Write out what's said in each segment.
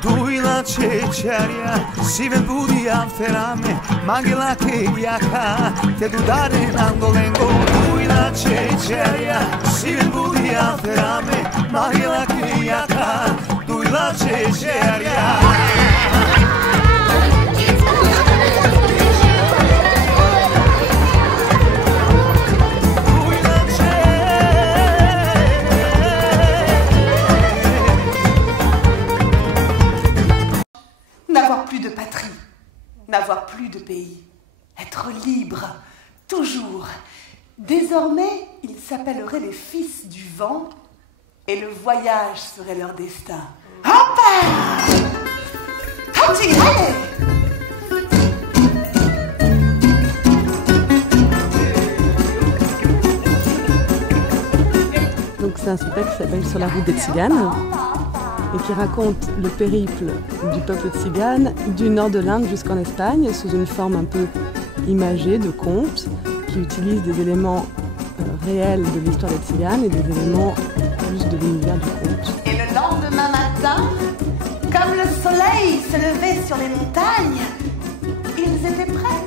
Tuila ceceria, si ven budi amferame, magela che yaka, te dudare nangolengo. Tuila ceceria, si ven budi amferame, magela che yaka, tuila ceceria. N'avoir plus de patrie, n'avoir plus de pays, être libre, toujours. Désormais, ils s'appelleraient les fils du vent et le voyage serait leur destin. Hoppa! Hoti, allez! Donc c'est un spectacle qui s'appelle Sur la route des tziganes et qui raconte le périple du peuple tzigane du nord de l'Inde jusqu'en Espagne sous une forme un peu imagée de conte qui utilise des éléments réels de l'histoire des tziganes et des éléments plus de l'univers du conte. Et le lendemain matin, comme le soleil se levait sur les montagnes, ils étaient prêts.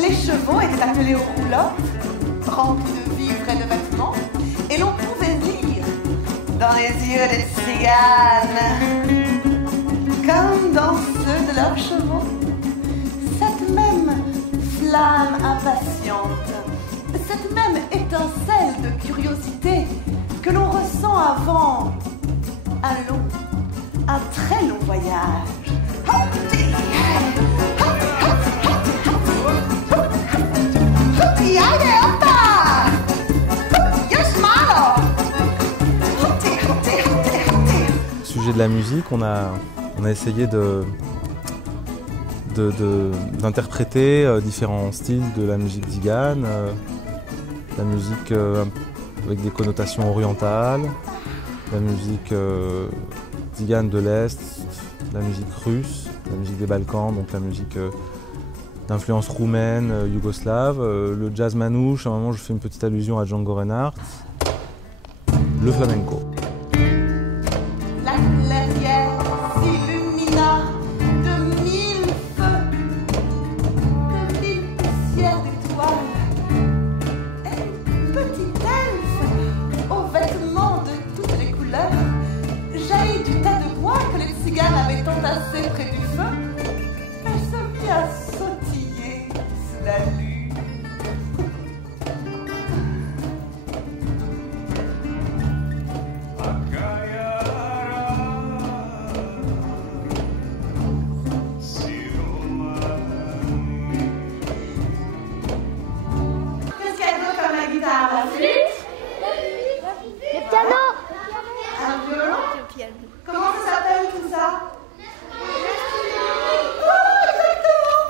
Les chevaux étaient attelés aux roulottes, remplis de vivres et de vêtements, et l'on pouvait lire dans les yeux des tziganes, comme dans ceux de leurs chevaux, cette même flamme impatiente, cette même étincelle de curiosité que l'on ressent avant un très long voyage. Au sujet de la musique, on a essayé d'interpréter différents styles de la musique tzigane, la musique avec des connotations orientales, la musique tzigane de l'Est, la musique russe, la musique des Balkans, donc la musique d'influence roumaine, yougoslave, le jazz manouche, à un moment je fais une petite allusion à Django Reinhardt, le flamenco. La clairière s'illumina de 1000 feux, de 1000 poussières d'étoiles. Et petite elfe, aux vêtements de toutes les couleurs, jaillit du tas de bois que les tziganes avaient entassé près du feu. Elle se mit à sautiller sous la lune. La flûte, le piano, Un violon. Comment ça s'appelle tout ça? Oh, exactement.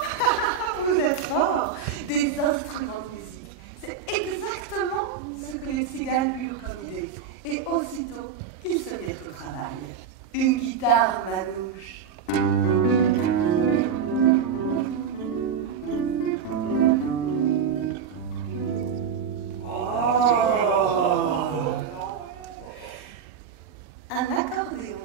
Vous êtes forts. Des instruments de musique. C'est exactement ce que les tziganes eurent comme idée. Et aussitôt, ils se mirent au travail. Une guitare manouche. Un accordéon.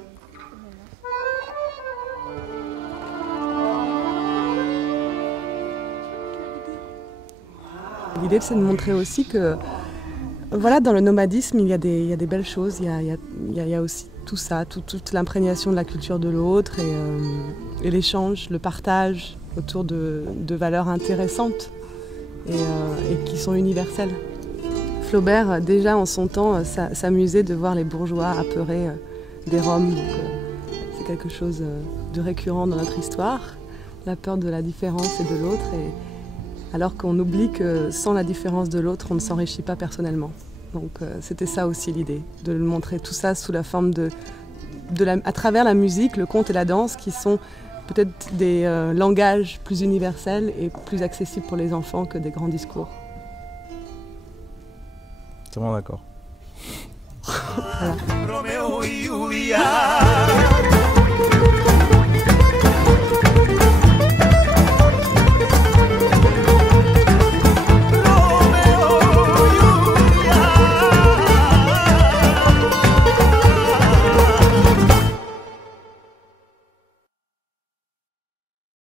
L'idée, c'est de montrer aussi que, voilà, dans le nomadisme, il y a des belles choses. Il y a aussi tout ça, toute l'imprégnation de la culture de l'autre et l'échange, le partage autour de valeurs intéressantes et qui sont universelles. Flaubert, déjà en son temps, s'amusait de voir les bourgeois apeurer des Roms. C'est quelque chose de récurrent dans notre histoire, la peur de la différence et de l'autre, alors qu'on oublie que sans la différence de l'autre, on ne s'enrichit pas personnellement. Donc c'était ça aussi l'idée, de montrer tout ça sous la forme à travers la musique, le conte et la danse, qui sont peut-être des langages plus universels et plus accessibles pour les enfants que des grands discours. Vraiment d'accord. Voilà.